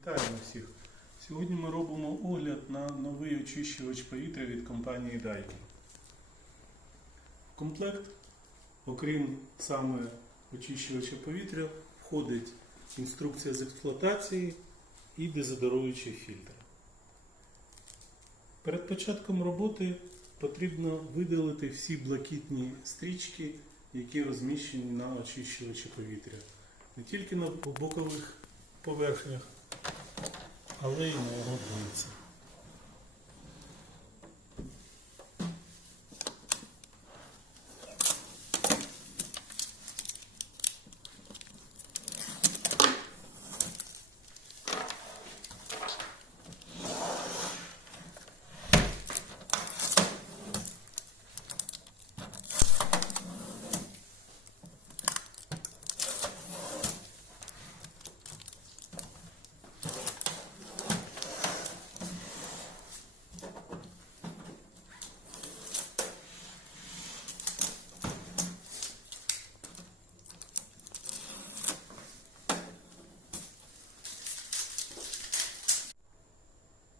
Вітаємо всіх! Сьогодні ми робимо огляд на новий очищувач повітря від компанії Daikin. В комплект, окрім саме очищувача повітря, входить інструкція з експлуатації і дезодоруючий фільтр. Перед початком роботи потрібно видалити всі блакитні стрічки, які розміщені на очищувачі повітря. Не тільки на бокових поверхнях, але й на його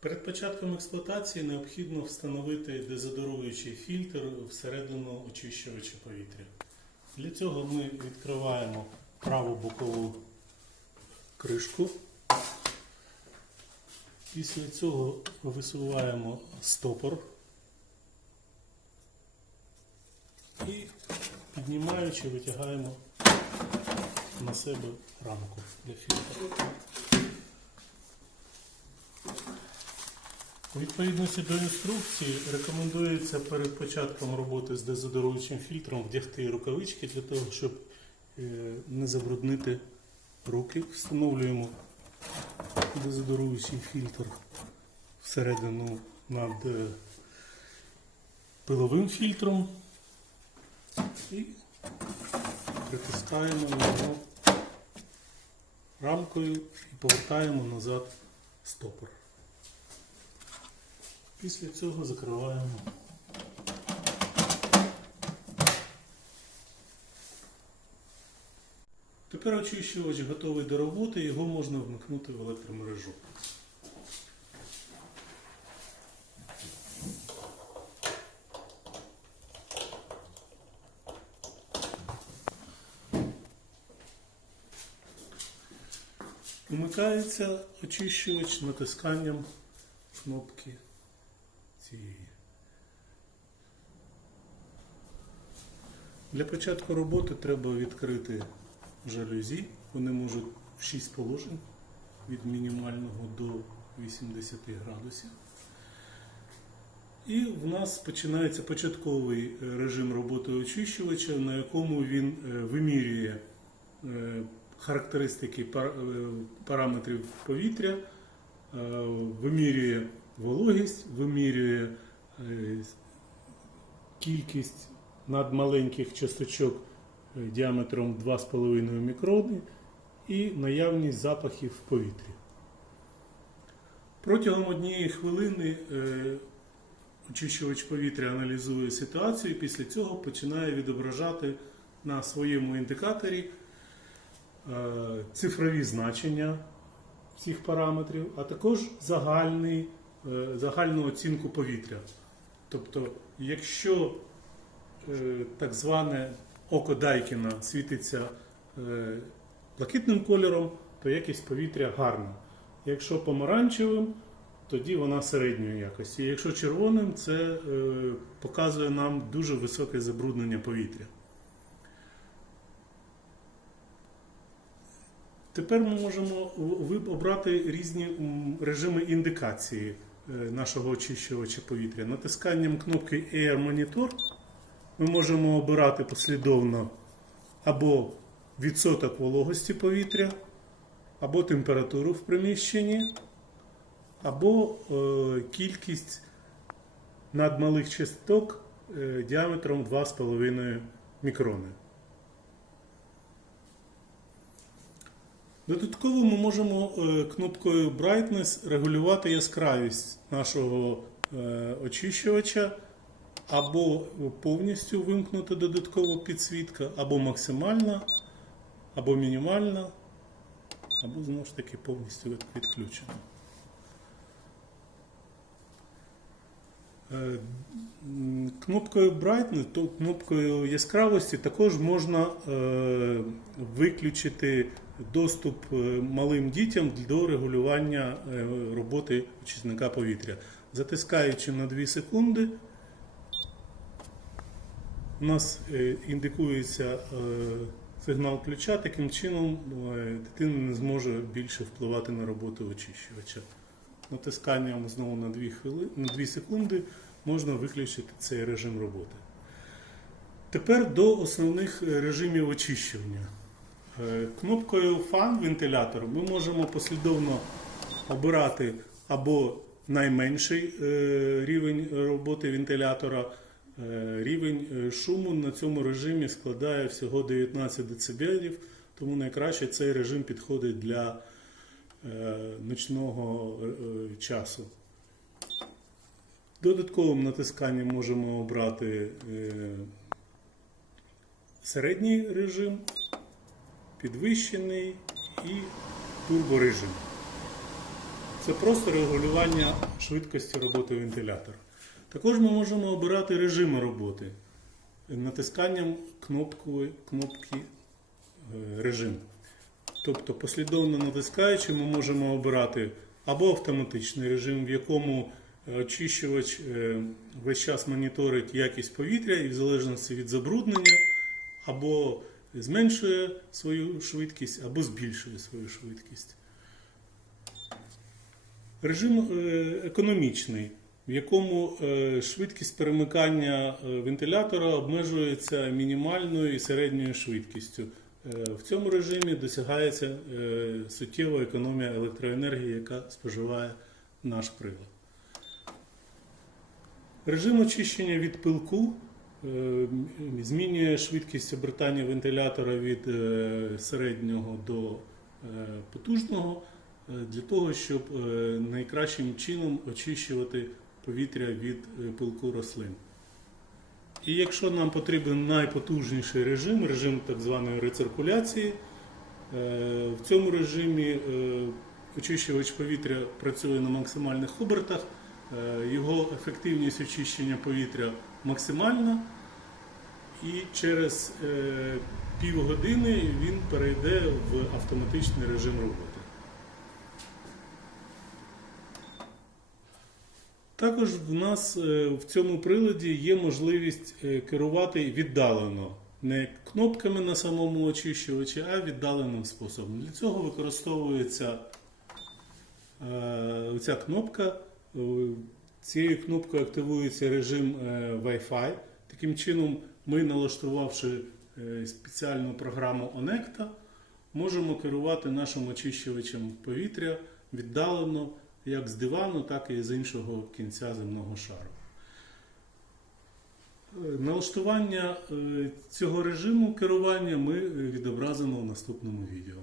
Перед початком експлуатації необхідно встановити дезодоруючий фільтр всередину очищувача повітря. Для цього ми відкриваємо праву бокову кришку. Після цього висуваємо стопор і піднімаючи витягаємо на себе рамку для фільтру. У відповідності до інструкції рекомендується перед початком роботи з дезодоруючим фільтром вдягти рукавички для того, щоб е, не забруднити руки. Встановлюємо дезодоруючий фільтр всередину над е, пиловим фільтром і притискаємо його рамкою і повертаємо назад стопор. Після цього закриваємо. Тепер очищувач готовий до роботи, його можна вмикнути в електромережу. Вмикається очищувач натисканням кнопки цієї. Для початку роботи треба відкрити жалюзі. Вони можуть в 6 положень від мінімального до 80 градусів. І в нас починається початковий е, режим роботи очищувача, на якому він е, вимірює е, характеристики параметрів повітря, вимірює вологість, вимірює е, кількість надмаленьких часточок е, діаметром 2,5 мікрони і наявність запахів в повітрі. Протягом однієї хвилини е, очищувач повітря аналізує ситуацію, і після цього починає відображати на своєму індикаторі цифрові значення всіх параметрів, а також загальний, загальну оцінку повітря. Тобто, якщо е, так зване око Дайкіна світиться е, блакитним кольором, то якість повітря гарна. Якщо помаранчевим, тоді вона середньої якості. Якщо червоним, це е, показує нам дуже високе забруднення повітря. Тепер ми можемо обрати різні режими індикації е, нашого очищувача повітря. Натисканням кнопки Air Monitor ми можемо обирати послідовно або відсоток вологості повітря, або температуру в приміщенні, або е, кількість надмалих часток е, діаметром 2,5 мікрони. Додатково ми можемо е, кнопкою Brightness регулювати яскравість нашого е, очищувача, або повністю вимкнути додатково підсвітка, або максимальна, або мінімальна. або знову ж таки повністю від- Кнопкою Brightness, то кнопкою яскравості також можна е, виключити доступ е, малим дітям до регулювання е, роботи очисника повітря. Затискаючи на 2 секунди, у нас е, індикується е, сигнал ключа, таким чином е, дитина не зможе більше впливати на роботу очищувача. Натисканням знову на 2, хвили... на 2 секунди можна виключити цей режим роботи. Тепер до основних режимів очищення. Е, Кнопкою фан вентилятор ми можемо послідовно обирати або найменший е, рівень роботи вентилятора. Е, Рівень шуму на цьому режимі складає всього 19 дБ, тому найкраще цей режим підходить для ночного е, е, часу. Додатковим натисканням можемо обрати е, середній режим, підвищений і турборежим. Це просто регулювання швидкості роботи вентилятора. Також ми можемо обирати режими роботи натисканням кнопки е, режим. Тобто, послідовно натискаючи, ми можемо обирати або автоматичний режим, в якому е, очищувач е, весь час моніторить якість повітря і в залежності від забруднення, або зменшує свою швидкість, або збільшує свою швидкість. Режим е, економічний, в якому швидкість перемикання вентилятора обмежується мінімальною і середньою швидкістю. Е, В цьому режимі досягається е, суттєва економія електроенергії, яка споживає наш прилад. Режим очищення від пилку е, змінює швидкість обертання вентилятора від середнього до потужного для того, щоб найкращим чином очищувати повітря від пилку рослин. І якщо нам потрібен найпотужніший режим, режим так званої рециркуляції, е, в цьому режимі е, очищувач повітря працює на максимальних обертах, е, його ефективність очищення повітря максимальна, і через півгодини він перейде в автоматичний режим роботи. Також в нас е, в цьому приладі є можливість е, керувати віддалено. Не кнопками на самому очищувачі, а віддаленим способом. Для цього використовується е, ця кнопка. Цією кнопкою активується режим Wi-Fi. Таким чином, ми, налаштувавши спеціальну програму Onecta, можемо керувати нашим очищувачем повітря віддалено як з дивану, так і з іншого кінця земного шару. Е, Налаштування е, цього режиму керування ми е, відобразимо в наступному відео.